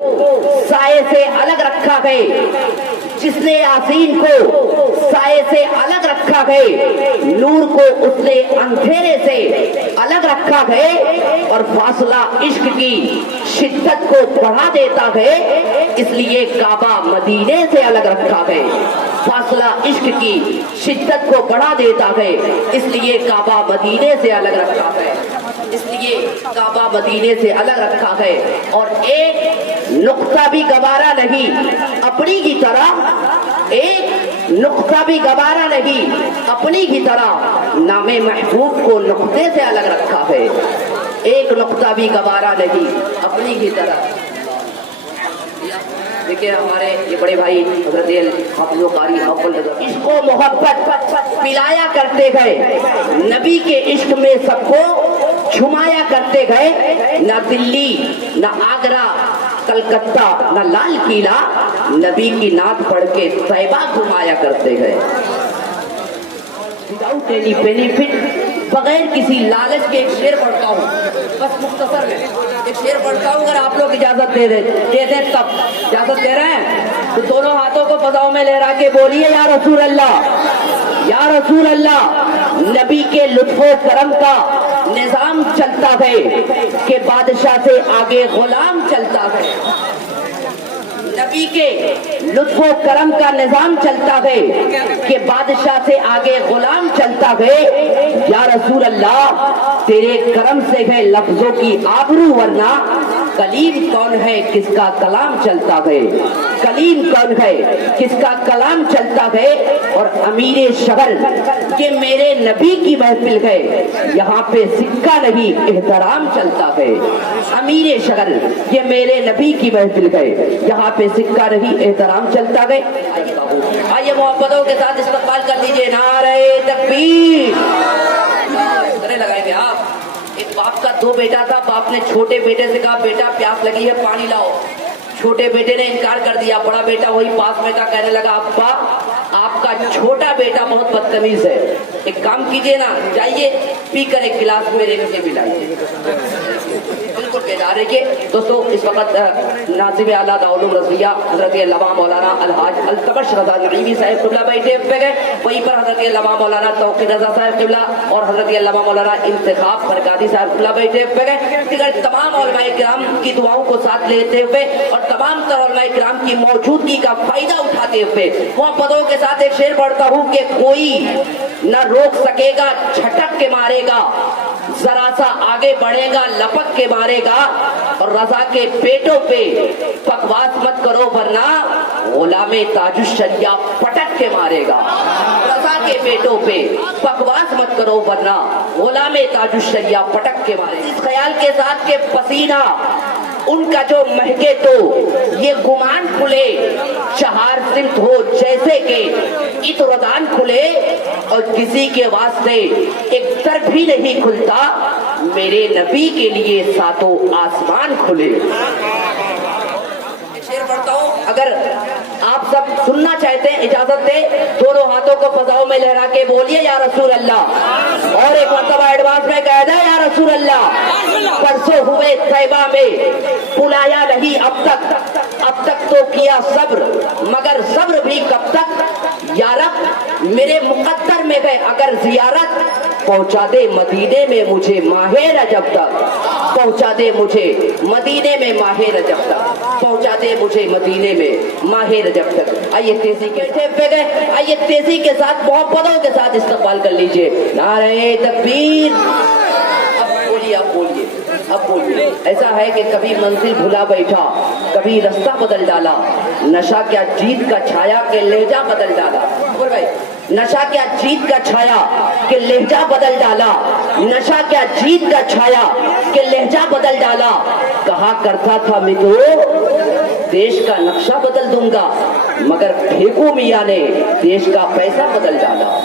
سائے سے الگ رکھا ہے، جس نے یاسین کو سائے سے الگ رکھا ہے، نور کو اس نے اندھیرے سے الگ رکھا ہے، اور فاصلہ عشق کی شدت کو بڑھا دیتا ہے، اس لیے کعبہ مدینے سے الگ رکھا ہے۔ فاصلہ عشق کی شدت کو بڑھا دیتا ہے، اس لیے کعبہ مدینے سے الگ رکھا ہے، اس لیے کعبہ مدینے سے الگ رکھا ہے۔ اور ایک نقطہ بھی گوارا نہیں اپنی کی طرح، ایک نقطہ بھی گوارا نہیں اپنی کی طرح، نام محبوب کو نقطے سے الگ رکھا ہے، ایک نقطہ بھی گوارا نہیں اپنی کی طرح۔ دیکھیں ہمارے یہ بڑے بھائی حضرت حافظ و قاری عشق و محبت پلایا کرتے گئے، نبی کے عشق میں سب کو چھمایا کرتے گئے، نہ دلی نہ آگرہ کلکتہ نہ لال قلعہ، نبی کی نعت پڑھ کے طیبہ گھمایا کرتے گئے۔ وداؤٹ اینی بینیفٹ، بغیر کسی لالچ کے ایک شعر پڑھتا ہوں، بس مختصر میں ایک شعر پڑھتا ہوں، اگر آپ لوگ اجازت دے دیں تب۔ اجازت دے رہے ہیں تو دونوں ہاتھوں کو فضاؤں میں لہرا کے بولیے یا رسول اللہ، یا رسول اللہ۔ نبی کے لطف و کرم کا نظام چلتا ہے کہ بادشاہ سے آگے غلام چلتا ہے، نبی کے لطف و کرم کا نظام چلتا ہے کہ بادشاہ سے آگے غلام چلتا ہے۔ یا رسول اللہ تیرے کرم سے ہے لفظوں کی آبرو، ورنہ کلیم کون ہے کس کا کلام چلتا ہے، کلیم کون ہے کس کا کلام چلتا ہے۔ اور امیر شہر کہ میرے نبی کی محفل ہے، یہاں پہ سکہ نہیں احترام چلتا ہے، امیر شہر یہ میرے نبی کی محفل ہے، یہاں پہ سکہ نہیں احترام چلتا ہے۔ آئیے محبتوں کے ساتھ استقبال کر لیجئے، نعرہ تکبیر۔ لگائیں گے آپ، ایک باپ کا دو بیٹا تھا، باپ نے چھوٹے بیٹے سے کہا بیٹا پیاس لگی ہے پانی لاؤ، چھوٹے بیٹے نے انکار کر دیا، بڑا بیٹا وہی پاس میں تھا کہنے لگا ابا آپ کا چھوٹا بیٹا بہت بدتمیز ہے، ایک کام کیجئے نا، جائیے پی کر ایک گلاس میرے لیے بھی لائیے۔ بالکل بیدار رہیے دوستو۔ اس وقت ناظم اعلیٰ دارالعلوم رضویہ حضرت علامہ مولانا الحاج التمش رضا نعیمی صاحب قبلہ بیٹھے ہوئے گئے، وہیں پر حضرت علامہ مولانا توقیر رضا صاحب قبلہ اور حضرت علامہ مولانا انتخاب فرقادی صاحب قبلہ بیٹھے ہوئے گئے، دیگر تمام علماء کرام کی دعاؤں کو ساتھ لیتے ہوئے اور تمام تر علماء کرام کی موجودگی کا فائدہ اٹھاتے ہوئے محبتوں کے ساتھ ایک شعر پڑھتا ہوں کہ کوئی نہ روک سکے گا جھٹک کے مارے گا، ذرا سا آگے بڑھے گا لپک کے مارے گا، اور رضا کے پیٹوں پہ بکواس مت کرو ورنہ غلام تاج الشریعہ پٹک کے مارے گا، رضا کے پیٹوں پہ بکواس مت کرو ورنہ غلام تاج الشریعہ پٹک کے مارے گا۔ اس خیال کے ساتھ کہ پسینہ ان کا جو مہکے تو یہ گمان کھلے، چہار سمت ہو جیسے کہ اتردان کھلے، اور کسی کے واسطے ایک در بھی نہیں کھلتا، میرے نبی کے لیے ساتوں آسمان کھلے۔ شعر پڑھتا ہوں، اگر آپ سب سننا چاہتے ہیں اجازت دے، دونوں ہاتھوں کو فضاؤں میں لہرا کے بولیے یا رسول اللہ، اور ایک مرتبہ ایڈوانس میں کہہ دیں یا رسول اللہ۔ پرسوں ہوئے طیبہ میں بلایا نہیں اب تک تو کیا صبر، مگر صبر بھی کب تک، یا رب میرے مقدر میں گئے اگر زیارت، پہنچا دے مدینے میں مجھے ماہ رجب تک، پہنچا دے مجھے مدینے میں ماہ رجب تک، پہنچا دے مجھے مدینے میں ماہ رجب تک۔ آئیے تیزی کے آئیے تیزی کے ساتھ محبتوں کے ساتھ استقبال کر لیجئے، نعرہ تکبیر۔ اب بولیے اب بولیے۔ ایسا ہے کہ کبھی منزل بھلا بیٹھا، کبھی رستہ بدل ڈالا، نشہ کیا جیت کا چھایا کہ لہجہ بدل ڈالا، بول بھائی، نشہ کیا جیت کا چھایا کہ لہجہ بدل ڈالا، نشہ کیا جیت کا چھایا کہ لہجہ بدل ڈالا، کہا کرتا تھا میں تو دیش کا نقشہ بدل دوں گا، مگر پھینکو میاں نے دیش کا پیسہ بدل ڈالا۔